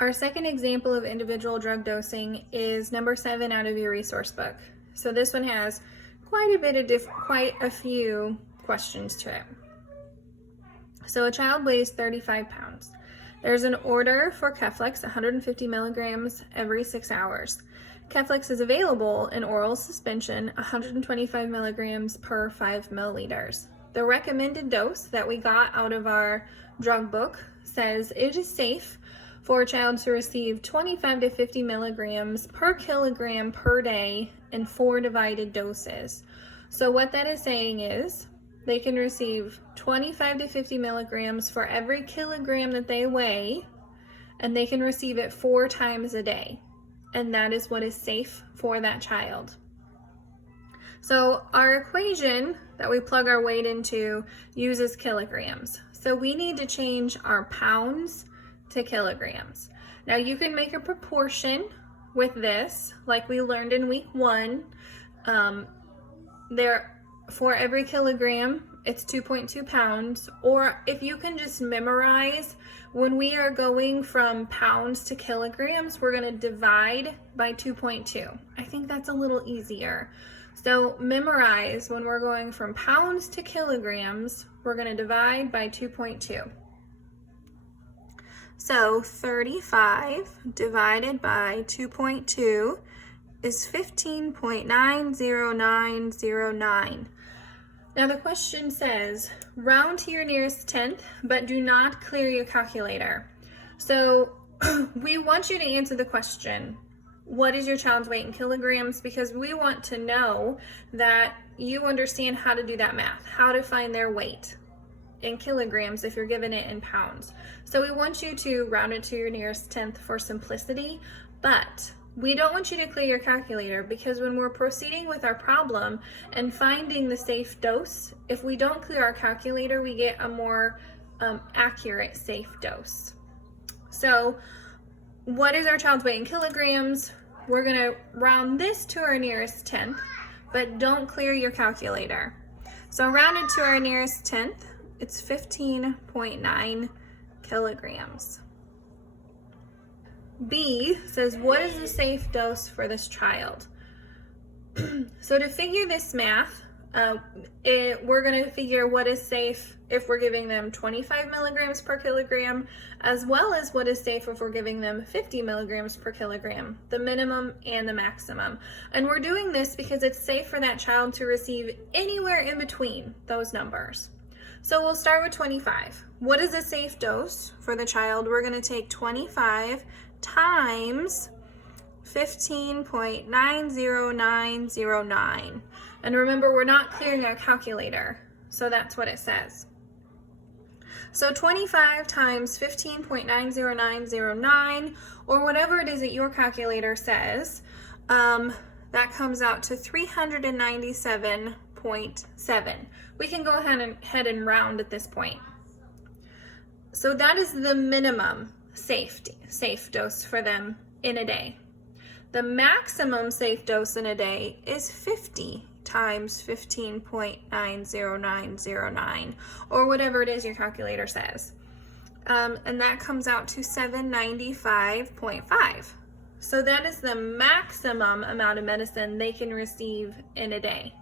Our second example of individual drug dosing is number 7 out of your resource book. So this one has quite a few questions to it. So a child weighs 35 pounds. There's an order for Keflex, 150 milligrams every 6 hours. Keflex is available in oral suspension, 125 milligrams per 5 milliliters. The recommended dose that we got out of our drug book says it is safe for a child to receive 25 to 50 milligrams per kilogram per day in 4 divided doses. So what that is saying is they can receive 25 to 50 milligrams for every kilogram that they weigh, and they can receive it 4 times a day. And that is what is safe for that child. So our equation that we plug our weight into uses kilograms. So we need to change our pounds to kilograms. Now you can make a proportion with this, like we learned in week 1. For every kilogram, it's 2.2 pounds. Or if you can just memorize, when we are going from pounds to kilograms, we're going to divide by 2.2. I think that's a little easier. So memorize, when we're going from pounds to kilograms, we're going to divide by 2.2. So 35 divided by 2.2 is 15.90909. Now the question says, round to your nearest tenth, but do not clear your calculator. So we want you to answer the question, what is your child's weight in kilograms? Because we want to know that you understand how to do that math, how to find their weight in kilograms if you're given it in pounds. So we want you to round it to your nearest tenth for simplicity, but we don't want you to clear your calculator, because when we're proceeding with our problem and finding the safe dose, if we don't clear our calculator, we get a more accurate safe dose. So what is our child's weight in kilograms? We're going to round this to our nearest tenth, but don't clear your calculator. So rounded to our nearest tenth, it's 15.9 kilograms. B says, what is the safe dose for this child? So to figure this math, we're going to figure what is safe if we're giving them 25 milligrams per kilogram, as well as what is safe if we're giving them 50 milligrams per kilogram, the minimum and the maximum. And we're doing this because it's safe for that child to receive anywhere in between those numbers. So we'll start with 25. What is a safe dose for the child? We're going to take 25 times 15.90909. And remember, we're not clearing our calculator, so that's what it says. So 25 times 15.90909, or whatever it is that your calculator says, that comes out to 397.7. We can go ahead and round at this point. So that is the minimum safe dose for them in a day. The maximum safe dose in a day is 50 times 15.90909, or whatever it is your calculator says. And that comes out to 795.5. So that is the maximum amount of medicine they can receive in a day.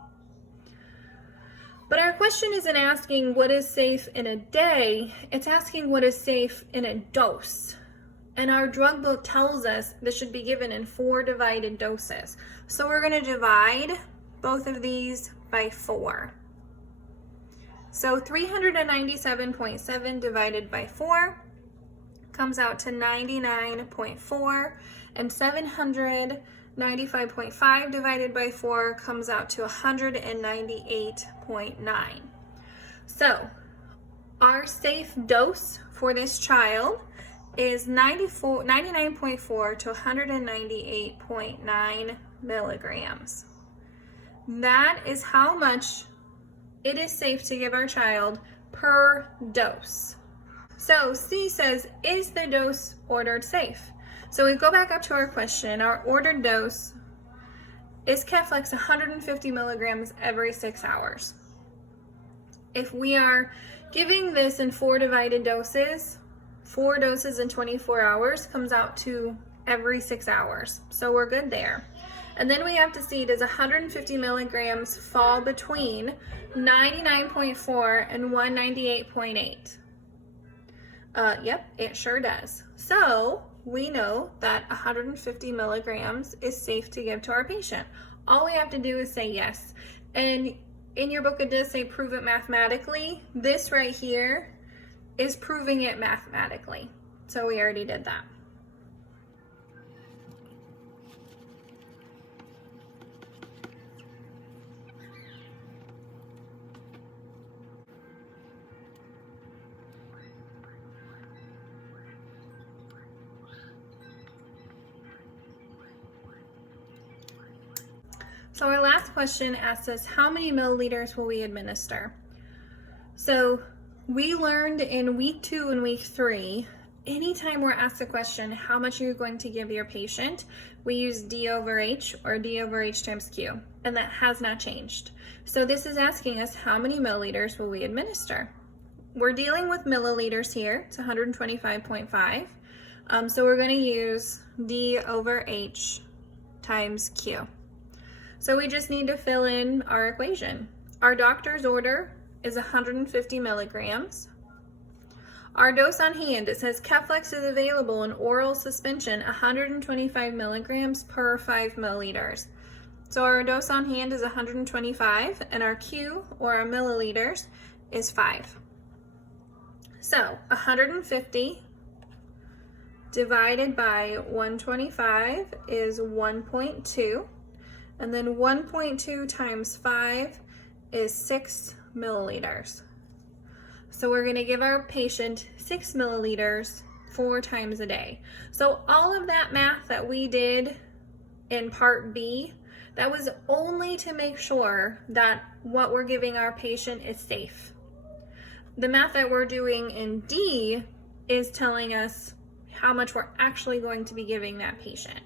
But our question isn't asking what is safe in a day, it's asking what is safe in a dose. And our drug book tells us this should be given in 4 divided doses. So we're going to divide both of these by 4. So 397.7 divided by 4 comes out to 99.4, and 795.5 divided by 4 comes out to 198.9. So our safe dose for this child is 99.4 to 198.9 milligrams. That is how much it is safe to give our child per dose. So C says, is the dose ordered safe? So we go back up to our question. Our ordered dose is Keflex 150 milligrams every 6 hours. If we are giving this in 4 divided doses, 4 doses in 24 hours comes out to every 6 hours. So we're good there. And then we have to see, does 150 milligrams fall between 99.4 and 198.8? Yep, it sure does. So we know that 150 milligrams is safe to give to our patient. All we have to do is say yes. And in your book, it does say prove it mathematically. This right here is proving it mathematically. So we already did that. So our last question asks us, how many milliliters will we administer? So we learned in week 2 and week 3, anytime we're asked the question, how much are you going to give your patient, we use D over H or D over H times Q, and that has not changed. So this is asking us, how many milliliters will we administer? We're dealing with milliliters here, it's 125.5. So we're going to use D over H times Q. So we just need to fill in our equation. Our doctor's order is 150 milligrams. Our dose on hand, it says Keflex is available in oral suspension, 125 milligrams per 5 milliliters. So our dose on hand is 125, and our Q, or our milliliters, is 5. So 150 divided by 125 is 1.2. And then 1.2 times 5 is 6 milliliters. So we're going to give our patient 6 milliliters 4 times a day. So all of that math that we did in part B, that was only to make sure that what we're giving our patient is safe. The math that we're doing in D is telling us how much we're actually going to be giving that patient.